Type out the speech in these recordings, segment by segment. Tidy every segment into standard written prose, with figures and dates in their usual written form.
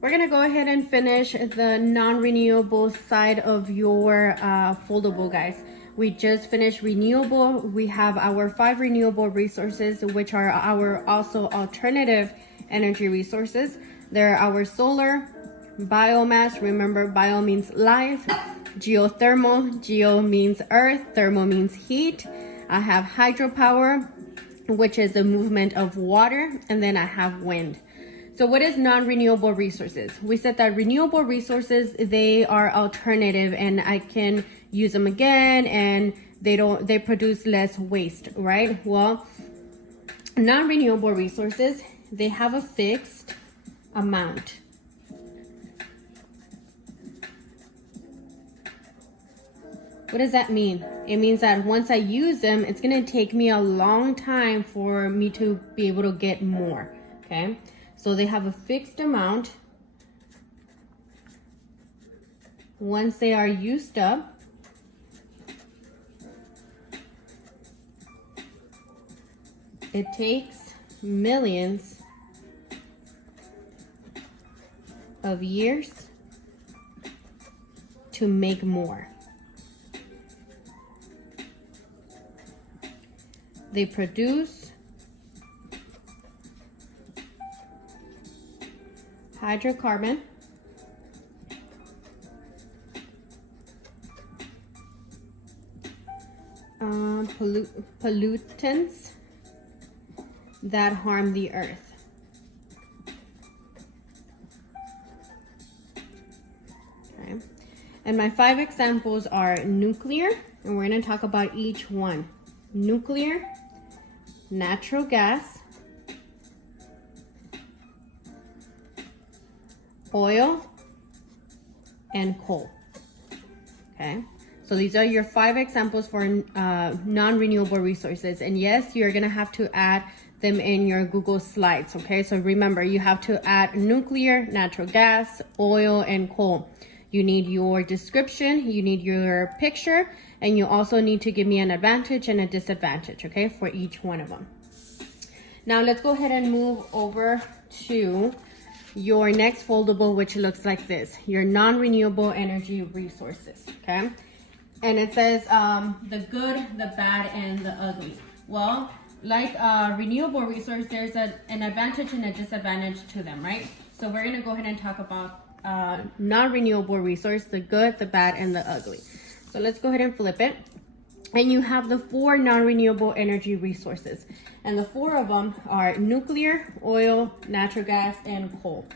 We're gonna go ahead and finish the non-renewable side of your foldable, guys. We just finished renewable. We have our 5 renewable resources, which are our also alternative energy resources. They're our solar, biomass. Remember, bio means life. Geothermal, geo means earth, thermal means heat. I have hydropower, which is the movement of water, and then I have wind. So what is non-renewable resources? We said that renewable resources, they are alternative and I can use them again, and they produce less waste, right? Well, non-renewable resources, they have a fixed amount. What does that mean? It means that once I use them, it's gonna take me a long time for me to be able to get more, okay? So they have a fixed amount. Once they are used up, it takes millions of years to make more. They produce hydrocarbon, pollutants that harm the earth. Okay. And my 5 examples are nuclear, and we're going to talk about each one. Nuclear, natural gas, oil, and coal. Okay, so these are your 5 examples for non-renewable resources. And yes, you're gonna have to add them in your Google Slides. Okay, so remember, you have to add nuclear, natural gas, oil, and coal. You need your description, you need your picture, and you also need to give me an advantage and a disadvantage, okay, for each one of them. Now let's go ahead and move over to your next foldable, which looks like this, your non-renewable energy resources, okay? And it says the good, the bad, and the ugly. Well, like renewable resource, there's an advantage and a disadvantage to them, right? So we're gonna go ahead and talk about non-renewable resource, the good, the bad, and the ugly. So let's go ahead and flip it. And you have the 4 non-renewable energy resources. And the 4 of them are nuclear, oil, natural gas, and coal.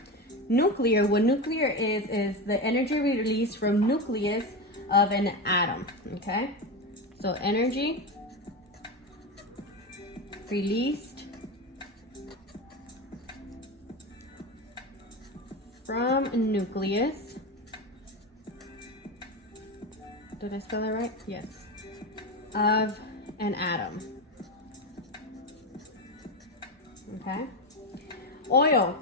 Nuclear, what nuclear is the energy released from nucleus of an atom, okay? So energy released from nucleus. Did I spell that right? Yes. Of an atom. Okay. Oil.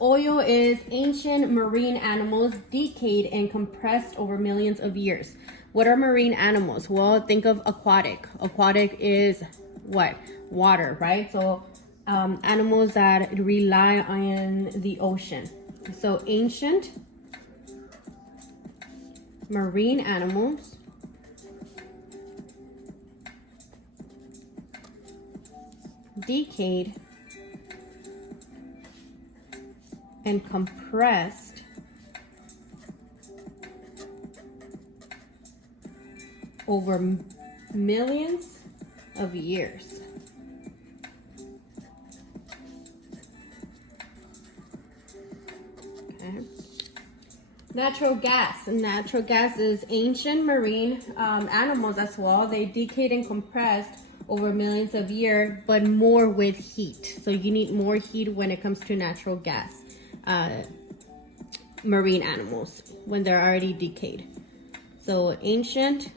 Oil is ancient marine animals decayed and compressed over millions of years. What are marine animals? Well, think of aquatic. Aquatic is what? Water, right? So animals that rely on the ocean. So ancient marine animals decayed and compressed over millions of years. Okay. Natural gas. Natural gas is ancient marine animals as well. They decayed and compressed over millions of years, but more with heat. So you need more heat when it comes to natural gas. Marine animals when they're already decayed. So ancient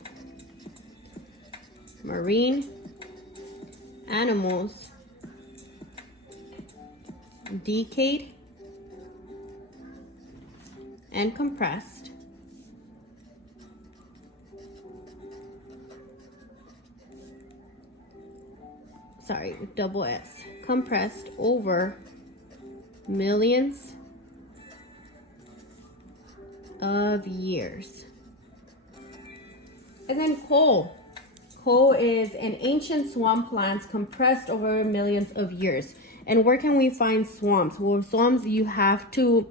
marine animals decayed and compressed double S, compressed over millions of years. And then coal. Coal is an ancient swamp plant compressed over millions of years. And where can we find swamps? Well, swamps, you have to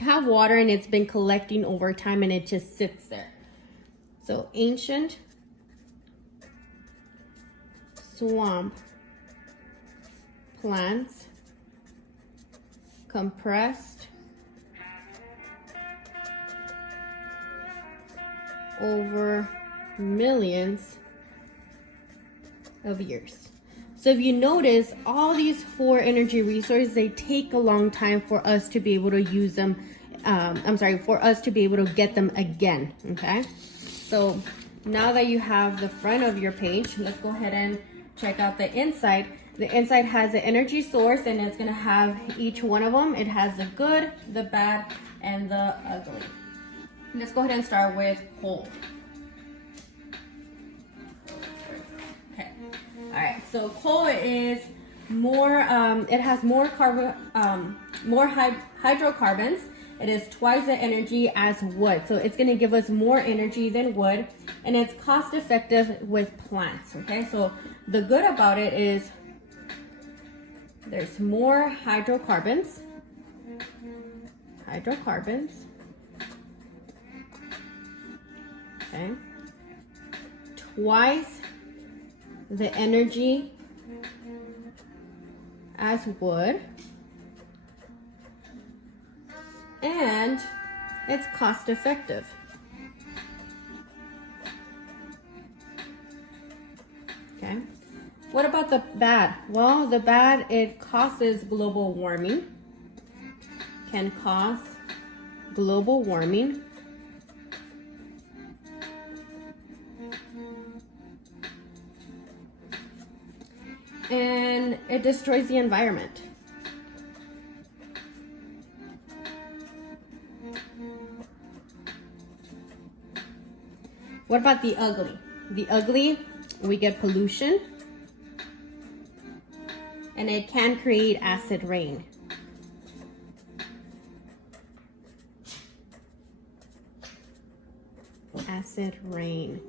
have water and it's been collecting over time and it just sits there. So ancient swamp plants compressed over millions of years. So if you notice, all these 4 energy resources, they take a long time for us to be able to use them. For us to be able to get them again, okay? So now that you have the front of your page, let's go ahead and check out the inside. The inside has the energy source and it's gonna have each one of them. It has the good, the bad, and the ugly. Let's go ahead and start with coal. Okay, all right, so coal is more, it has more hydrocarbons. It is twice the energy as wood. So it's gonna give us more energy than wood, and it's cost effective with plants, okay? So the good about it is there's more hydrocarbons. Okay. Twice the energy as wood. And it's cost effective. Okay. What about the bad? Well, the bad, it causes global warming. Can cause global warming. And it destroys the environment. What about the ugly? The ugly, we get pollution, and it can create acid rain. Acid rain.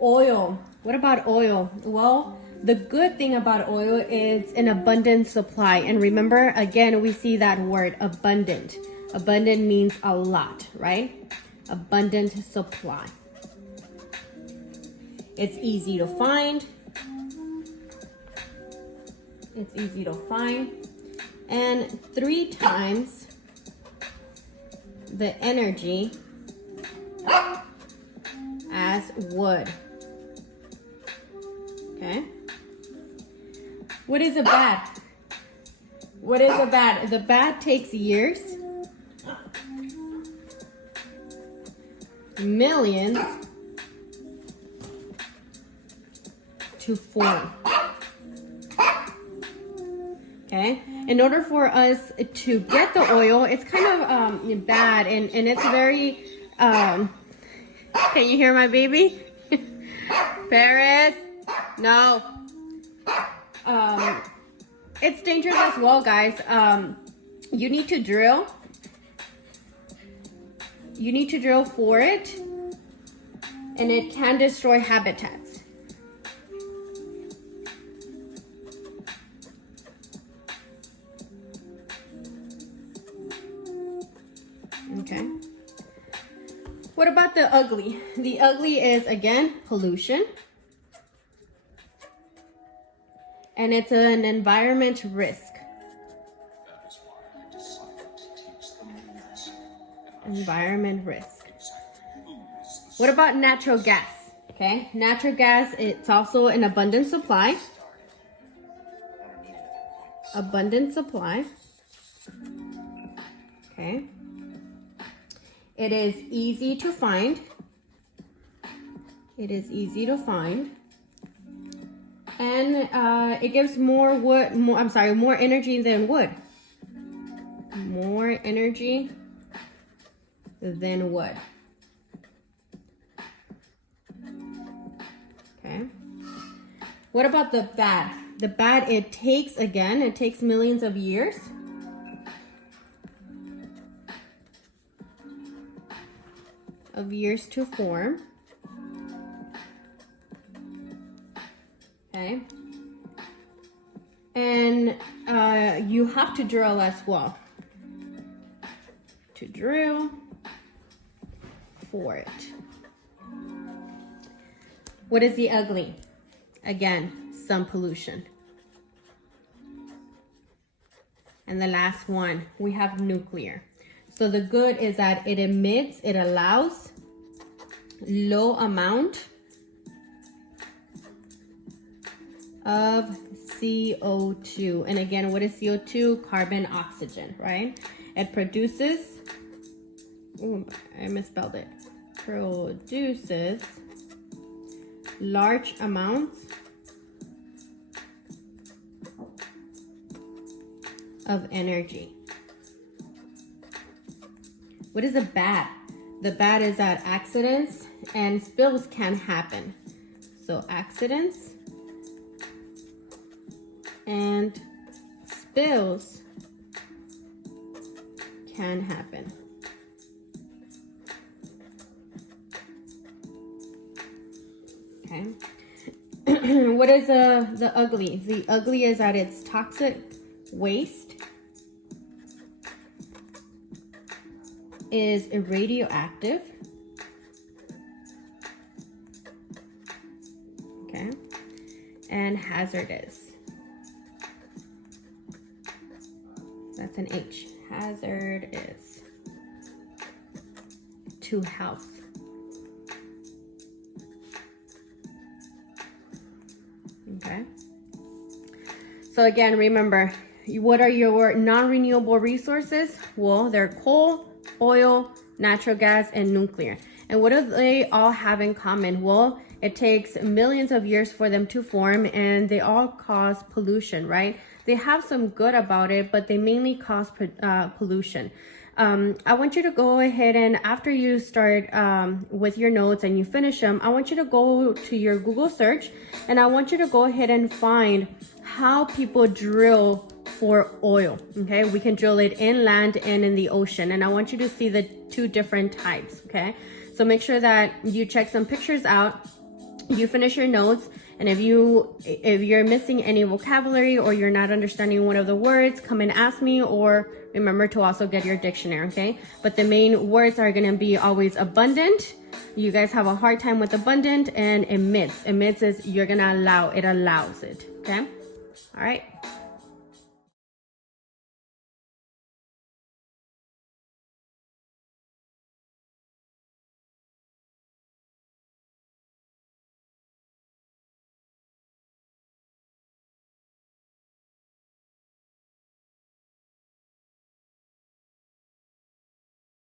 Oil. What about oil? Well, the good thing about oil is an abundant supply. And remember, again, we see that word abundant. Abundant means a lot, right? Abundant supply. It's easy to find. It's easy to find. And 3 times the energy as wood. Okay. What is a bad? What is a bad? The bad takes years, millions to form. Okay. In order for us to get the oil, it's kind of bad and it's very can you hear my baby? Paris? No. It's dangerous as well, guys. You need to drill. You need to drill for it, and it can destroy habitats. Okay. What about the ugly? The ugly is, again, pollution. And it's an environment risk. Environment risk. What about natural gas? Okay, natural gas, it's also an abundant supply. Abundant supply. Okay. It is easy to find. It is easy to find. And it gives more wood, more energy than wood. More energy than wood. Okay. What about the bad? The bad, it takes millions of years. of years to form. Okay. And you have to drill as well. To drill for it. What is the ugly? Again, some pollution. And the last one, we have nuclear. So the good is that it emits, it allows low amount of CO2. And again, what is CO2? Carbon, oxygen, right? It produces, ooh, I misspelled it. Produces large amounts of energy. What is the bad? The bad is that accidents and spills can happen. So accidents and spills can happen. Okay. What is the ugly? The ugly is that it's toxic waste, is radioactive, okay, and hazardous. That's an H. Hazardous to health. Okay. So again, remember, what are your non-renewable resources? Well, they're coal, oil, natural gas, and nuclear. And what do they all have in common? Well, it takes millions of years for them to form, and they all cause pollution, right? They have some good about it, but they mainly cause pollution. I want you to go ahead and after you start with your notes and you finish them, I want you to go to your Google search and I want you to go ahead and find how people drill for oil. Okay, we can drill it inland and in the ocean, and I want you to see the two different types. Okay, so make sure that you check some pictures out, you finish your notes, and if you're missing any vocabulary or you're not understanding one of the words, come and ask me, or remember to also get your dictionary. Okay, but the main words are going to be always abundant. You guys have a hard time with abundant, and emits. Emits is you're gonna allow, it allows it. Okay, all right.